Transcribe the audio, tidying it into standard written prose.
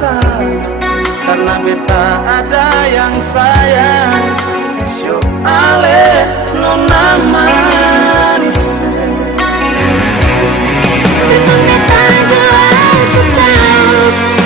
rasa, karena beta ada yang sayang. Syo ale nona manis, memang beta jelas tahu